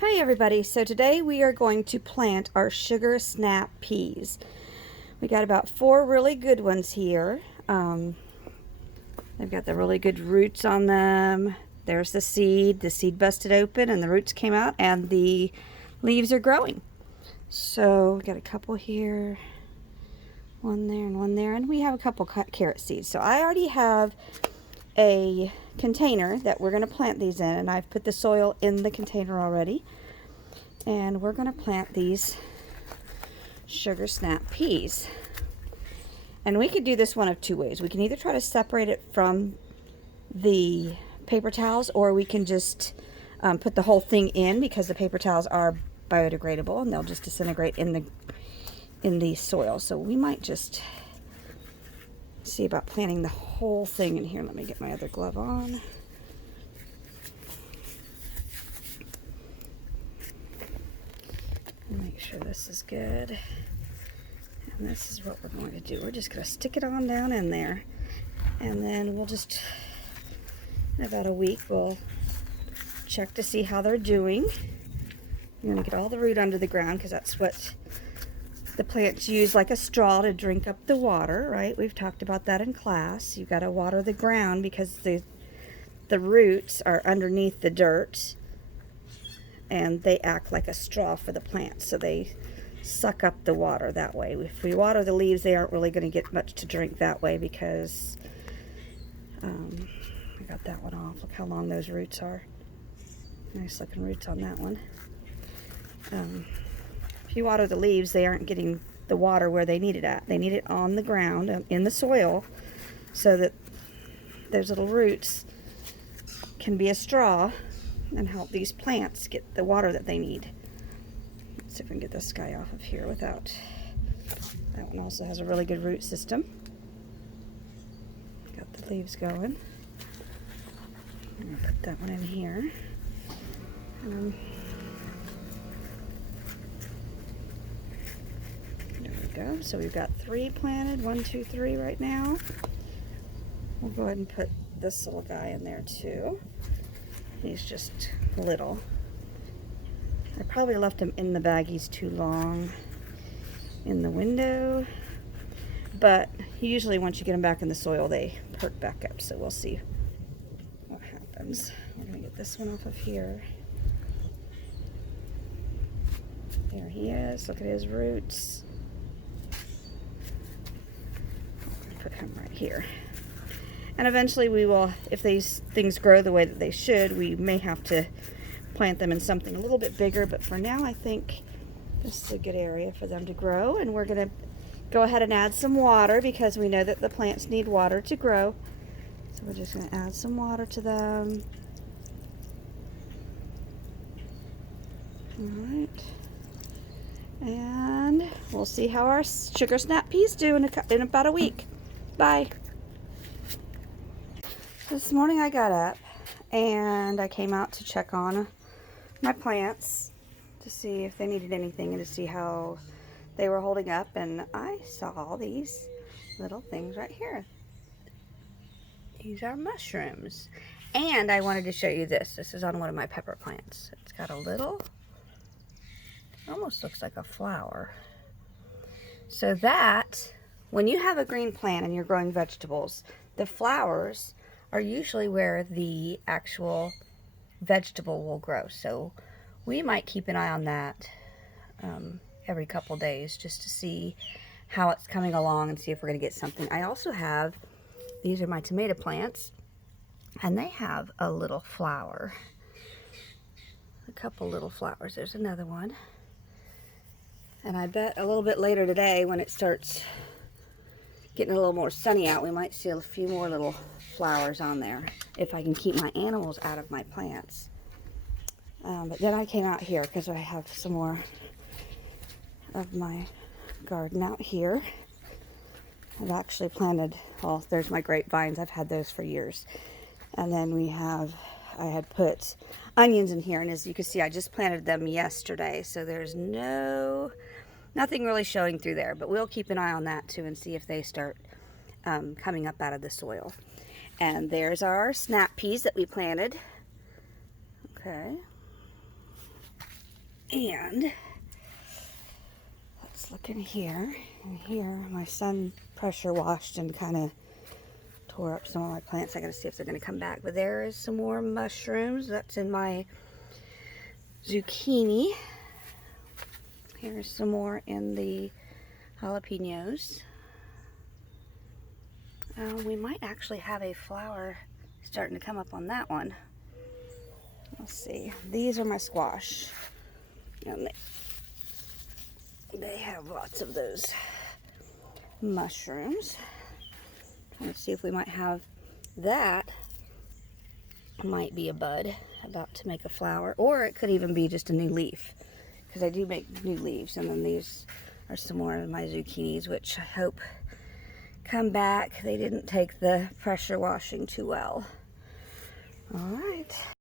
Hi everybody, so today we are going to plant our sugar snap peas. We got about 4 really good ones here. They've got the really good roots on them. There's the seed busted open and the roots came out and the leaves are growing. So we got a couple here, one there and one there, and we have a couple carrot seeds. So I already have a container that we're going to plant these in, and I've put the soil in the container already. And we're going to plant these sugar snap peas. And we could do this one of two ways. We can either try to separate it from the paper towels, or we can just put the whole thing in, because the paper towels are biodegradable and they'll just disintegrate in the soil. So we might just see about planting the whole thing in here. Let me get my other glove on. Make sure this is good. And this is what we're going to do. We're just going to stick it on down in there. And then we'll just, in about a week, we'll check to see how they're doing. You're going to get all the root under the ground, because that's what the plants use, like a straw, to drink up the water, right? We've talked about that in class. You've got to water the ground because the roots are underneath the dirt, and they act like a straw for the plants, so they suck up the water that way. If we water the leaves, they aren't really going to get much to drink that way, because I got that one off. Look how long those roots are. Nice looking roots on that one. If you water the leaves, they aren't getting the water where they need it at. They need it on the ground, in the soil, so that those little roots can be a straw and help these plants get the water that they need. Let's see if we can get this guy off of here without. That one also has a really good root system. Got the leaves going. I'm going to put that one in here. There we go. So we've got 3 planted. 1, 2, 3 right now. We'll go ahead and put this little guy in there too. He's just little. I probably left him in the baggies too long in the window, but usually once you get them back in the soil, they perk back up, so we'll see what happens. We're going to get this one off of here. There he is. Look at his roots. I'm going to put him right here. And eventually we will, if these things grow the way that they should, we may have to plant them in something a little bit bigger. But for now, I think this is a good area for them to grow. And we're going to go ahead and add some water, because we know that the plants need water to grow. So we're just going to add some water to them. All right. And we'll see how our sugar snap peas do in about a week. Bye. This morning I got up and I came out to check on my plants to see if they needed anything and to see how they were holding up, and I saw all these little things right here. These are mushrooms. And I wanted to show you this. This is on one of my pepper plants. It's got a little, almost looks like a flower. So that, when you have a green plant and you're growing vegetables, the flowers are usually where the actual vegetable will grow. So we might keep an eye on that every couple days, just to see how it's coming along and see if we're going to get something. I also have, these are my tomato plants, and they have a little flower. A couple little flowers. There's another one. And I bet a little bit later today, when it starts getting a little more sunny out, we might see a few more little flowers on there, if I can keep my animals out of my plants. But then I came out here because I have some more of my garden out here. I've actually planted, well, there's my grapevines. I've had those for years. And then I had put onions in here, and as you can see, I just planted them yesterday, so there's nothing really showing through there, but we'll keep an eye on that too and see if they start coming up out of the soil. And there's our snap peas that we planted. Okay. And let's look in here. In here, my son pressure washed and kind of tore up some of my plants. I gotta see if they're gonna come back. But there is some more mushrooms. That's in my zucchini. Here's some more in the jalapenos. We might actually have a flower starting to come up on that one. Let's see. These are my squash. And they have lots of those mushrooms. Trying to see if we might have that. Might be a bud about to make a flower, or it could even be just a new leaf, because I do make new leaves. And then these are some more of my zucchinis, which I hope come back. They didn't take the pressure washing too well. All right.